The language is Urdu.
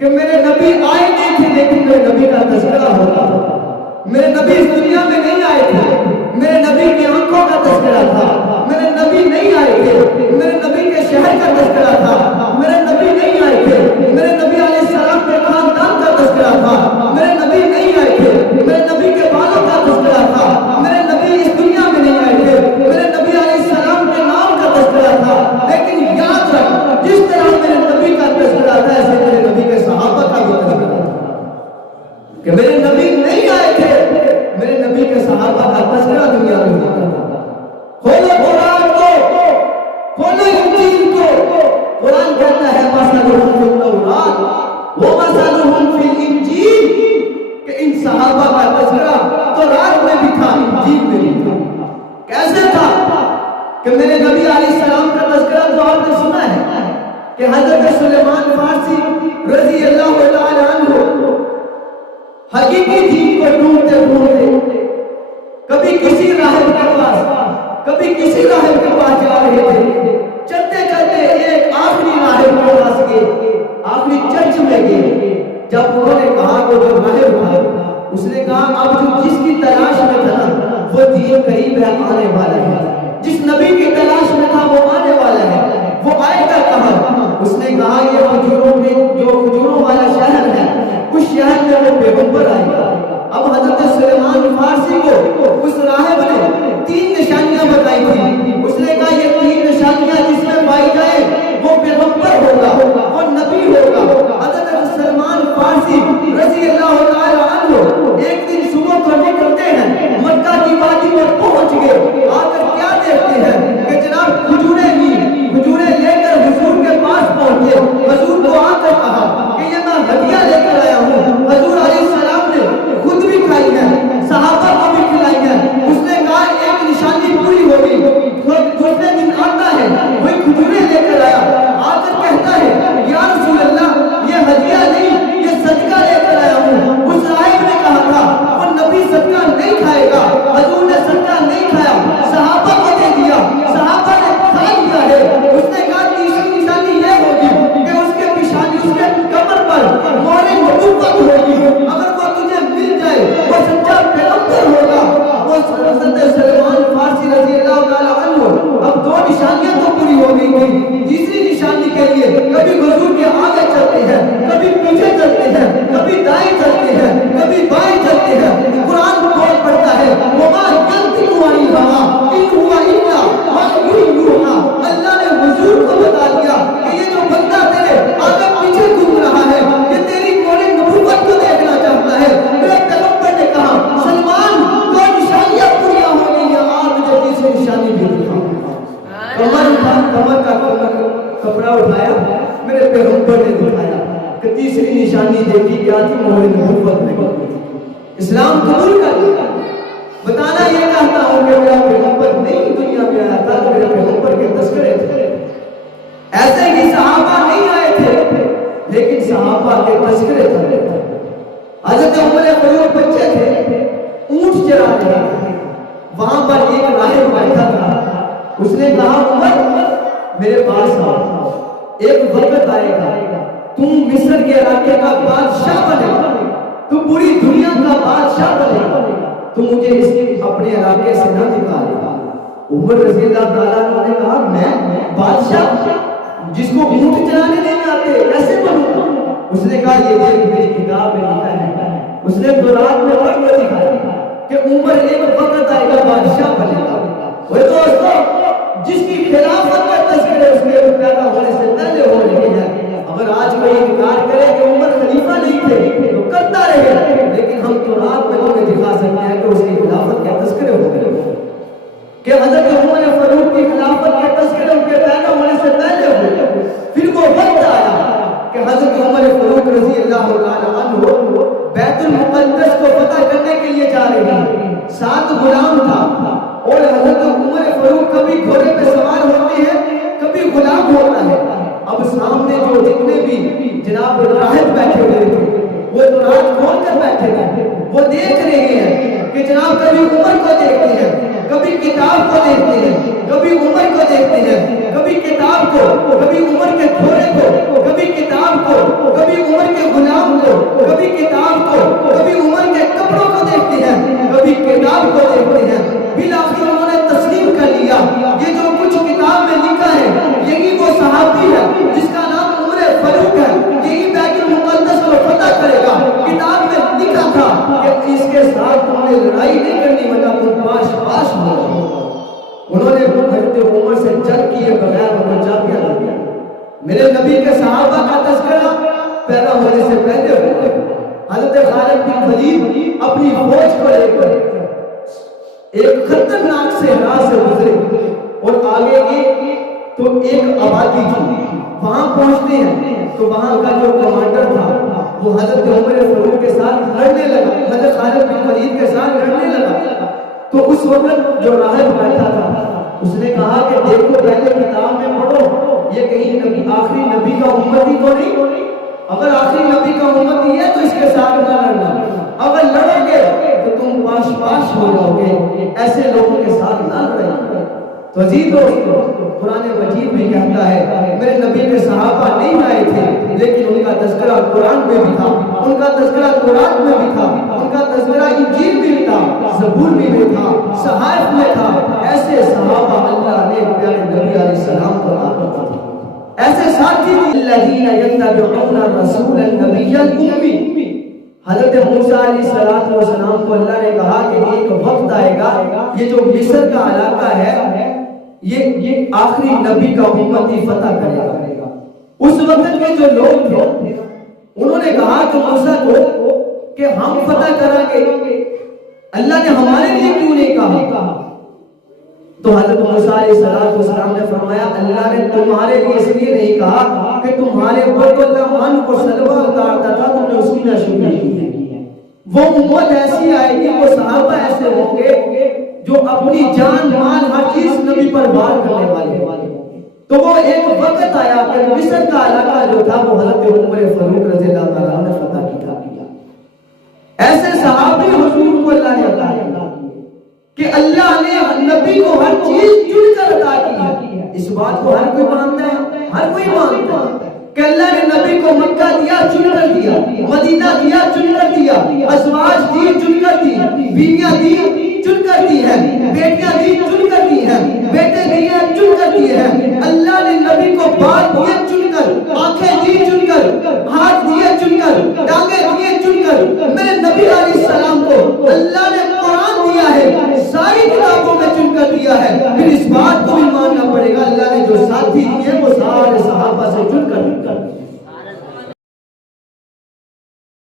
کہ میرے نبی آئے نہیں تھے لیکن میرے نبی کا تذکرہ ہوتا تھا. میرے نبی اس دنیا میں نہیں آئے تھے، میرے نبی کی آنکھوں کا تذکرہ تھا. میرے نبی نہیں آئے تھے، میرے نبی کے شہر کا تذکرہ تھا. میرے نبی نہیں آئے تھے، میرے نبی علیہ السلام کے خاندان کا تذکرہ تھا. میرے نبی نہیں آئے تھے، میرے نبی کے بالوں کا تذکرہ تھا. میرے نبی اس دنیا میں نہیں آئے تھے، میرے نبی علیہ السلام کے نام کا تذکرہ تھا. لیکن یاد رکھ، جس طرح میرے نبی کا تذکرہ تھا ایسے میرے نبی کے صحابہ کا بھی تذکرہ تھا. کہ میرے نبی نہیں آئے تھے، میرے نبی کے صحابہ کا تذکرہ دنیا میں ہوتا تھا. کھولو قرآن کو، کھولو انجیل کو. قرآن کہتا ہے مثلہم فی التوراۃ ومثلہم فی الانجیل، کہ ان صحابہ کا تذکرہ تورات میں بھی تھا، انجیل میں بھی تھا. کیسے تھا؟ کہ میرے نبی علیہ السلام کا تذکرہ تو آپ نے سنا ہے کہ حضرت سلیمان فارسی رضی اللہ تعالی عنہ حقیقی دین کو ڈھونڈتے ڈھونڈتے کبھی کسی راہب کے پاس، کبھی کسی راہب کے پاس جا رہے تھے. چلتے چلتے ایک آخری راہب کے پاس گئے، آخری چرچ میں گئے. جب انہوں نے کہا وہ جو راہب تھا، اس نے کہا اب جو جس کی تلاش میں تھا وہ دین قریب ہے، آنے والا ہے. جس نبی کی تلاش میں تھا وہ آنے والا ہے، وہ آئے گا کہاں؟ اس نے کہا یہ کھجوروں میں جو کھجوروں والا شہر ہے، اس شہر میں وہ پیغمبر آئے گا. اب حضرت سلیمان فارسی کو اس راہب نے 3 نشانیاں بتائی تھی. اس نے کہا یہ 3 نشانیاں جس میں پائی جائے وہ پیغمبر ہوگا، وہ نبی ہوگا. حضرت سلیمان فارسی رضی اللہ تعالی عنہ ایک دن صبح کو نکلتے ہیں، مکہ کی وادی میں پہنچ گئے. آ کر کیا دیکھتے ہیں کہ جناب کھجوریں لے کر حضور کے پاس پہنچے. حضور کو آ کر کہا کہ یہ میں ہدیہ لے کر آیا ہوں. حضور علیہ السلام نے خود بھی کھائی ہے، صحابہ کو بھی کھلائی ہے. اس نے کہا ایک نشانی پوری ہوگی. دوسرے دن آتا ہے، وہی کھجوریں لے کر آیا. آ کر کہتا ہے یا رسول اللہ یہ ہدیہ نہیں، یہ صدقہ لے کر آیا ہوں. اس راہب نے کہا تھا وہ نبی صدقہ نہیں کھائے گا. حضور نے صدقہ نہیں کھایا، صحابہ کو دے دیا، صحابہ نے کھا لیا ہے. اس نے کہا تیسری نشانی یہ ہوگی کہ اس کے پیشانی، اس کے کمر پر مہر نبوت ہوگی. اگر وہ تجھے مل جائے وہ سچا پیغمبر ہوگا. وہ حضرت سلیمان فارسی رضی اللہ تعالی عنہ اب 2 نشانیاں تو پوری ہو گئی تھی. تیسری نشانی کے لیے کبھی حضور کے آگے چلتے ہیں، کبھی پیچھے چلتے ہیں، کبھی دائیں چلتے ہیں، کبھی بائیں چلتے ہیں. قرآن بول پڑتا ہے وما ينطق عن الهوى ان هو الا وحی یوحی. اللہ نے حضور کو بتا دیا کہ یہ جو بندہ تیرے آگے پیچھے گھوم رہا ہے یہ تیری پوری نبوت کو دیکھنا چاہتا ہے. میرے پیغمبر نے کہا سلمان 2 نشانیاں پوری ہو گئی ہیں، آج مجھے تیسری نشانی بھی دکھاؤ. کمر کا کپڑا اٹھایا، میرے پیغمبر نے دکھایا کہ تیسری نشانی دیکھی کیا تھی؟ مہر نبوت میں اسلام قبول کر لیا. بتانا یہ چاہتا ہوں کہ میرا پیغمبر نہیں دنیا میں آیا تھا تو میرے پیغمبر کے تذکرے تھے. ایسے ہی صحابہ نہیں آئے تھے لیکن صحابہ کے تذکرے تھے. حضرت عمر فاروق بچے تھے، اونٹ چرا رہے تھے. وہاں پر ایک راہب بیٹھا تھا. اس نے کہا عمر میرے پاس آؤ، ایک وقت آئے گا تم مصر کے علاقے کا بادشاہ بنے گا، تم پوری دنیا کا بادشاہ بنے گا، تم مجھے اس اپنے علاقے سے نہ نکالے گا. عمر رضی اللہ تعالیٰ عنہ نے کہا میں بادشاہ جس کو اونٹ چلانے نہیں آتے کیسے بنوں گا؟ اس نے کہا یہ دیکھ میری کتاب میں لکھا ہے. اس نے تورات میں پڑھ کر دکھایا کہ عمر ایک وقت آئے گا بادشاہ بنے گا. وہ دوستو جس کی خلافت کا تذکرہ اس کے پیدا ہونے سے پہلے ہو رہی ہے. اگر آج کوئی انکار کرے کہ عمر خلیفہ نہیں تھے تو کرتا رہے، لیکن ہم تورات میں تمہیں دکھا سکتے ہیں کہ اس کی خلافت کے تذکرے ہو گئے، کہ حضرت عمر فاروق کی خلافت کے تذکرے ان کے پیدا ہونے سے پہلے ہوئے. پھر وہ وقت آیا کہ حضرت عمر فاروق رضی اللہ تعالی عنہ بیت المقدس کو فتح کرنے کے لیے جا رہے ہیں. 7 غلام تھا اور حضرت عمر فاروق کبھی گھوڑے پہ سوار ہوتے ہیں، کبھی غلام ہوتا ہے. اب سامنے جو جتنے بھی جناب راہب بیٹھے ہوئے تھے وہ تو رات کھول کر بیٹھے تھے. وہ دیکھ رہے ہیں کہ جناب کبھی عمر کو دیکھتے ہیں، کبھی کتاب کو دیکھتے ہیں، کبھی عمر کو دیکھتے ہیں، کبھی کتاب کو، کبھی عمر کے گھوڑے کو، کبھی کتاب کو، کبھی عمر کے غلام کو، کبھی کتاب کو، کبھی عمر کے کپڑوں کو دیکھتے ہیں، کبھی کتاب کو دیکھتے ہیں۔ بالآخر انہوں نے تسلیم کر لیا یہ جو کچھ کتاب میں لکھا ہے یہی وہ صحابی ہے جس کا نام عمر فاروق ہے، یہی بیت المقدس کو فتح کرے گا۔ کتاب میں لکھا تھا کہ اس کے ساتھ تم نے لڑائی نہیں کرنی ورنہ تم پاش پاش ہو جاؤ گے۔ انہوں نے حضرت عمر سے جنگ کیے بغیر ان کو چابیاں دے دیا۔ میرے نبی کے صحابہ کا تذکرہ پیدا ہونے سے پہلے ہوا ہے۔ حضرت خالد بن ولید اپنی فوج کو لے کر ایک خطرناک صحرا سے گزرے اور آگے گئے تو ایک آبادی تھی، وہاں پہنچتے ہیں تو وہاں کا جو کمانڈر تھا وہ حضرت عمر فاروق کے ساتھ لڑنے لگا، حضرت خالد بن ولید کے ساتھ لڑنے لگا۔ تو اس وقت جو راہب بیٹھا تھا اس نے کہا کہ دیکھو پہلے کتاب میں پڑھو یہ کہیں نبی آخری نبی کا امتی تو نہیں، اگر آخری نبی کا امتی ہے تو اس کے ساتھ نہ لڑنا، اگر لڑو گے تو تم پاش پاش ہو جاؤ گے، ایسے لوگوں کے ساتھ نہ لڑیں۔ تو عزیز دوستو قرآن مجید بھی کہتا ہے میرے نبی کے صحابہ نہیں آئے تھے لیکن ان کا تذکرہ قرآن میں بھی تھا، ان کا تذکرہ قرآن میں بھی تھا، ان کا تذکرہ انجیل میں بھی تھا، زبور میں تھا، صحائف میں تھا۔ ایسے صحابہ اللہ نے پیارے نبی علیہ السلام کو عطا کی، ایسے ساتھی الذین یتبعون الرسول النبی الامی۔ حضرت موسیٰ علیہ السلام کو اللہ نے کہا کہ ایک وقت آئے گا یہ جو مصر کا علاقہ ہے یہ آخری نبی کا امتی فتح کرے گا۔ اس وقت کے جو لوگ تھے انہوں نے کہا کہ موسیٰ کو کہ ہم فتح کریں گے، اللہ نے ہمارے لیے کیوں نہیں کہا؟ تو حضرت موسیٰ علیہ السلام نے فرمایا اللہ نے تمہارے لیے اس لیے نہیں کہا کہ تمہارے اوپر تو اللہ من کو سلوہ اتارتا تھا، تم نے اس کی ناشکری کی ہے۔ وہ امت ایسی آئے گی، وہ صحابہ ایسے ہوں گے جو اپنی جان مال ہر چیز نبی پر وار کرنے والے ہوں گے۔ تو وہ ایک وقت آیا کہ مصر کا علاقہ جو تھا وہ حضرت عمر فاروق رضی اللہ تعالیٰ نے فتح کیا۔ ایسے صحابی حضور کو اللہ نے عطا کیا کہ اللہ نے نبی کو ہر چیز چن کر عطا کی ہے۔ اس بات کو ہر کوئی مانتا ہے، ہر کوئی مانتا ہے کہ اللہ نے نبی کو مکہ دیا چن کر دیا، مدینہ دیا چن کر دیا، ازواج دی چن کر دی، بیویاں دی چن کر دی ہیں، بیٹیاں دی چن کر دی ہیں، بیٹے دیے چن کر دیے ہیں۔ اللہ نے نبی کو بال دیے چن کر، آنکھیں دی چن کر، ہاتھ دیے چن کر، ٹانگیں دیے چن کر۔ میرے نبی علیہ السلام کو اللہ نے قرآن دیا ہے، ساری کتابوں میں چن کر دیا ہے۔ پھر اس بات کو بھی